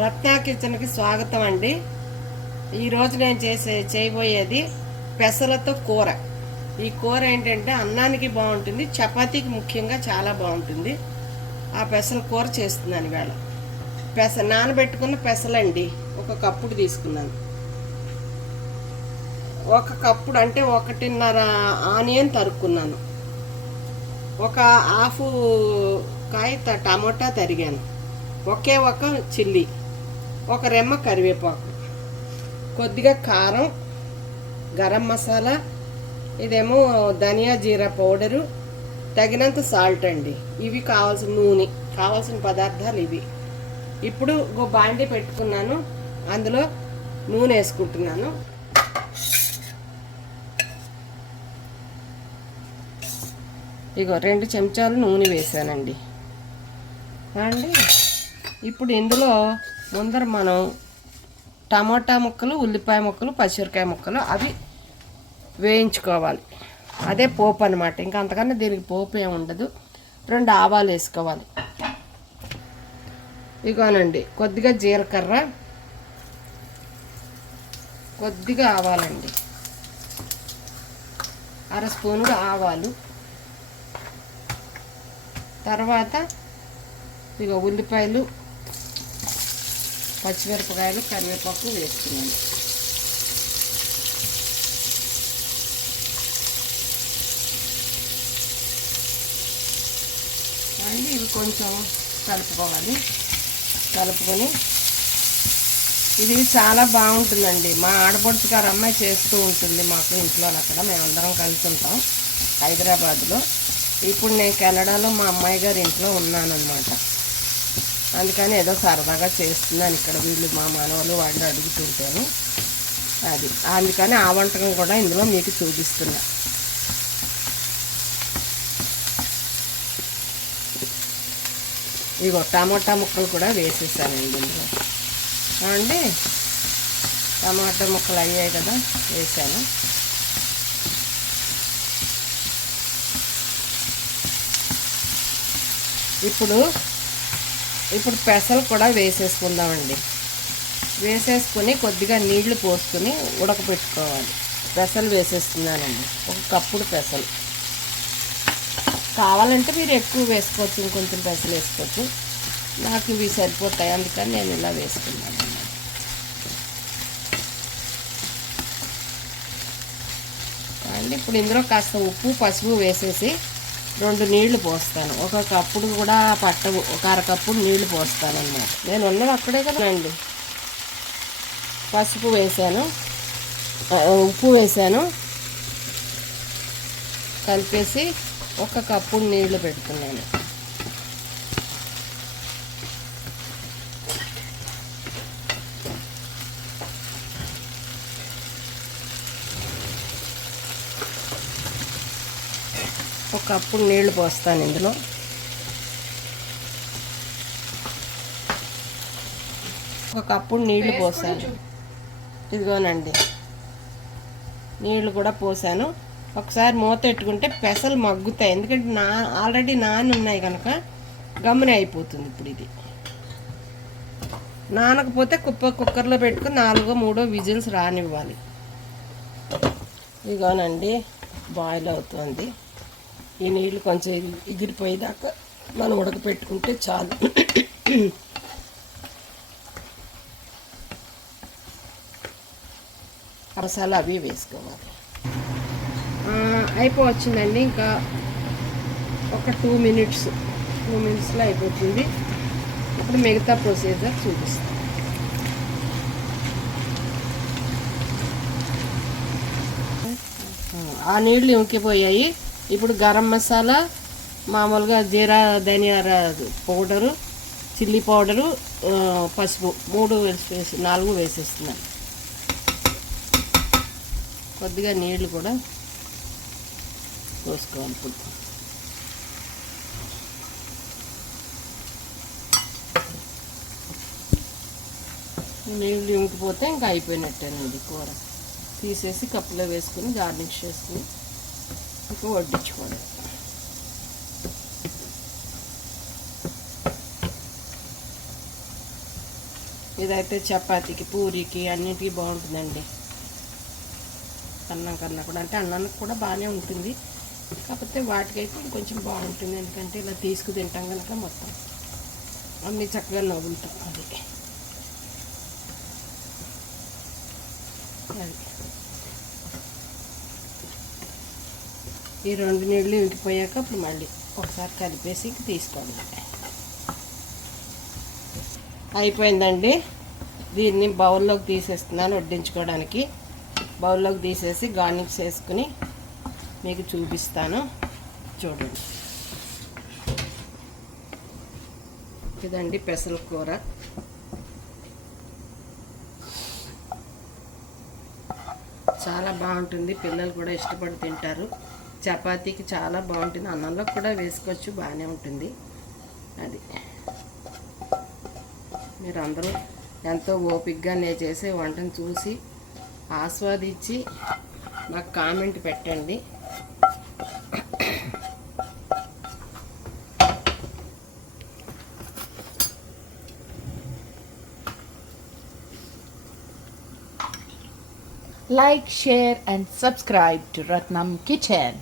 రత్నా కిచెన్కి స్వాగతం అండి. ఈరోజు నేను చేయబోయేది పెసలతో కూర. ఈ కూర ఏంటంటే అన్నానికి బాగుంటుంది, చపాతీకి ముఖ్యంగా చాలా బాగుంటుంది. ఆ పెసల కూర చేస్తున్నాను ఇవాళ. నానబెట్టుకున్న పెసలండి ఒక కప్పుడు తీసుకున్నాను. ఒక కప్పుడు అంటే 1.5 ఆనియన్ తరుక్కున్నాను. ఒక హాఫ్ కాయ టమోటా తరిగాను. ఒకే ఒక చిల్లీ, ఒక రెమ్మ కరివేపాకు, కొద్దిగా కారం, గరం మసాలా, ఇదేమో ధనియా జీరా పౌడరు, తగినంత సాల్ట్ అండి. ఇవి కావాల్సిన నూనె, కావాల్సిన పదార్థాలు ఇవి. ఇప్పుడు బాండి పెట్టుకున్నాను, అందులో నూనె వేసుకుంటున్నాను. ఇగో 2 చెంచాలు నూనె వేసానండి అండి. ఇప్పుడు ఇందులో ముందర మనం టమాటా ముక్కలు, ఉల్లిపాయ ముక్కలు, పచ్చిమిరకాయ ముక్కలు అవి వేయించుకోవాలి. అదే పోపు అనమాట. ఇంకా అంతకన్నా దీనికి పోపు ఏమి ఉండదు. 2 ఆవాలు వేసుకోవాలి. ఇగోనండి కొద్దిగా జీలకర్ర, కొద్దిగా ఆవాలండి, 1/2 స్పూన్గా ఆవాలు. తర్వాత ఇక ఉల్లిపాయలు, పచ్చిమిరపకాయలు, కరివేపాకు వేసుకున్నాను. అండి ఇవి కొంచెం కలుపుకోవాలి. కలుపుకొని ఇది చాలా బాగుంటుందండి. మా ఆడపడుచు గారు అమ్మాయి చేస్తూ ఉంటుంది మాకు ఇంట్లో. అక్కడ మేమందరం కలిసి ఉంటాం హైదరాబాద్లో. ఇప్పుడు నేను కెనడాలో మా అమ్మాయి గారి ఇంట్లో ఉన్నానన్నమాట. అందుకని ఏదో సరదాగా చేస్తున్నాను. ఇక్కడ వీళ్ళు మా మనవలు వాళ్ళు అడుగుతుంటాను. అది అందుకని ఆ వంటకం కూడా ఇందులో మీకు చూపిస్తున్నా. ఇగో టమాటా ముక్కలు కూడా వేసేసానండి ఇందులో అండి. టమాటా ముక్కలు అయ్యాయి కదా, వేసాను. ఇప్పుడు పెసలు కూడా వేసేసుకుందామండి. వేసేసుకొని కొద్దిగా నీళ్లు పోసుకొని ఉడకపెట్టుకోవాలి. పెసలు వేసేస్తున్నానండి, 1 కప్పుడు పెసలు. కావాలంటే మీరు ఎక్కువ వేసుకోవచ్చు, ఇంకొంచెం పెసలు వేసుకోవచ్చు. నాకు ఇవి సరిపోతాయి, అందుకని నేను ఇలా వేసుకున్నాను అన్నమాట. అండి ఇప్పుడు ఇందులో కాస్త ఉప్పు, పసుపు వేసేసి 2 నీళ్లు పోస్తాను. 1 కప్పుడు కూడా పట్టవు, 1/2 కప్పుడు నీళ్లు పోస్తాను అన్నమాట. నేను ఉన్నది అక్కడే కదా అండి. పసుపు వేసాను, ఉప్పు వేసాను, కలిపేసి 1 కప్పుడు నీళ్లు పెడుతున్నాను. ఒక కప్పుడు నీళ్లు పోస్తాను ఇందులో. ఒక కప్పుడు నీళ్లు పోసాను. ఇదిగోనండి నీళ్లు కూడా పోసాను. ఒకసారి మూత పెట్టుకుంటే పెసలు మగ్గుతాయి. ఎందుకంటే ఆల్రెడీ నాని ఉన్నాయి కనుక గమ్మున అయిపోతుంది. ఇప్పుడు ఇది నానకపోతే కుక్కర్లో పెట్టుకుని 4-3 విజిల్స్ రానివ్వాలి. ఇదిగోనండి బాయిల్ అవుతుంది. ఈ నీళ్ళు కొంచెం ఎగిరిపోయేదాకా మనం ఉడకపెట్టుకుంటే చాలు. మసాలా అవి వేసుకోవాలి. అయిపోవచ్చిందండి. ఇంకా ఒక 2 మినిట్స్లో అయిపోతుంది. ఇప్పుడు మిగతా ప్రొసీజర్ చూపిస్తాను. ఆ నీళ్ళు ఇంకిపోయాయి. ఇప్పుడు గరం మసాలా, మామూలుగా జీరా, ధనియా పౌడరు, చిల్లీ పౌడరు, పసుపు 4 వేసేస్తున్నాను. కొద్దిగా నీళ్లు కూడా పోసుకోవాలి. ఇప్పుడు నీళ్ళు ఇంకిపోతే ఇంకా అయిపోయినట్టేనండి కూర. తీసేసి కప్పులో వేసుకుని గార్నిష్ చేసుకుని ఇంకా వడ్డించుకోవడం. ఇదైతే చపాతీకి, పూరికి అన్నిటికీ బాగుంటుందండి. అన్నం కన్నా కూడా, అంటే అన్నానికి కూడా బాగానే ఉంటుంది, కాకపోతే వాటికైతే కొంచెం బాగుంటుంది. ఎందుకంటే ఇలా తీసుకు తింటాం కనుక మొత్తం అన్నీ చక్కగా నవ్వులుతాం. అది ఈ 2 నీళ్ళు ఇంకిపోయాక అప్పుడు మళ్ళీ ఒకసారి కలిపేసి తీసుకోండి. అయిపోయిందండి. దీన్ని బౌల్లోకి తీసేస్తున్నాను వడ్డించుకోవడానికి. బౌల్లోకి తీసేసి గార్నిష్ చేసుకుని మీకు చూపిస్తాను, చూడండి. ఇదండి పెసల కూర. చాలా బాగుంటుంది, పిల్లలు కూడా ఇష్టపడి తింటారు. చపాతీకి చాలా బాగుంటుంది, అన్నంలో కూడా వేసుకోవచ్చు, బాగానే ఉంటుంది. అది మీరందరూ ఎంతో ఓపికగా నేను చేసే వంటను చూసి ఆస్వాదించి నాకు కామెంట్ పెట్టండి. Like, share and subscribe to Ratnam Kitchen.